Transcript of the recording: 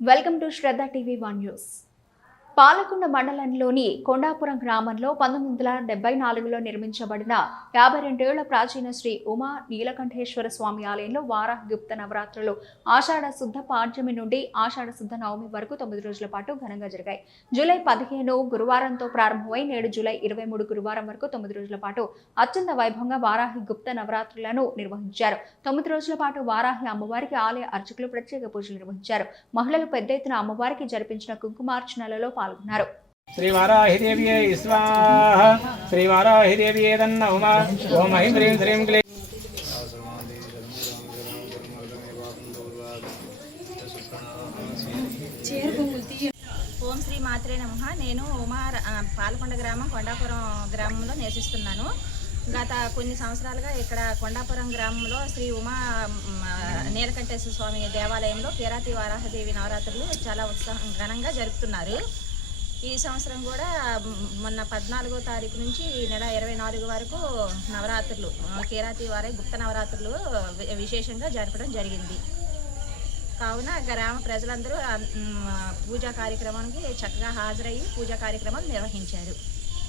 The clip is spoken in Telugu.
Welcome to Shraddha TV 1 news. Palakonda మండలంలోని కొండాపురం గ్రామంలో 1974లో నిర్మించబడిన 52 ఏళ్ల ప్రాచీన శ్రీ ఉమా నీలకంఠేశ్వర స్వామి ఆలయంలో వారాహి గుప్త నవరాత్రులు ఆషాఢ శుద్ధ పాడ్యమి నుండి ఆషాఢ శుద్ధ నవమి వరకు 9 రోజుల పాటు ఘనంగా జరిగాయి. జూలై 15 గురువారంతో ప్రారంభమై నేడు జూలై 23 గురువారం వరకు 9 రోజుల పాటు అత్యంత వైభవంగా వారాహి గుప్త నవరాత్రులను నిర్వహించారు. 9 రోజుల పాటు వారాహి అమ్మవారికి ఆలయ అర్చకులు ప్రత్యేక పూజలు నిర్వహించారు. మహిళలు పెద్ద ఎత్తున అమ్మవారికి జరిపించిన కుంకుమార్చనలలో పాల్గొన్నారు. శ్రీ వారాహిదేవ్యై స్వాహ. శ్రీ వారాహిదేవ్యై తన్నః. ఓం ఐం హ్రీం శ్రీం క్లీం. ఓం శ్రీ మాత్రే నమః. నేను ఉమా పాలకొండ గ్రామం కొండాపురం గ్రామంలో నివసిస్తున్నాను. గత కొన్ని సంవత్సరాలుగా ఇక్కడ కొండాపురం గ్రామంలో శ్రీ ఉమా నీలకంఠేశ్వర స్వామి దేవాలయంలో కీరాతి వారాహదేవి నవరాత్రులు చాలా ఘనంగా జరుపుతున్నారు. ఈ సంవత్సరం కూడా మొన్న 14వ తారీఖు నుంచి నెల 24 వరకు నవరాత్రులు కీరాతి వారాహి గుప్త నవరాత్రులు విశేషంగా జరపడం జరిగింది. కావున గ్రామ ప్రజలందరూ పూజా కార్యక్రమానికి చక్కగా హాజరయ్యి పూజా కార్యక్రమాలు నిర్వహించారు.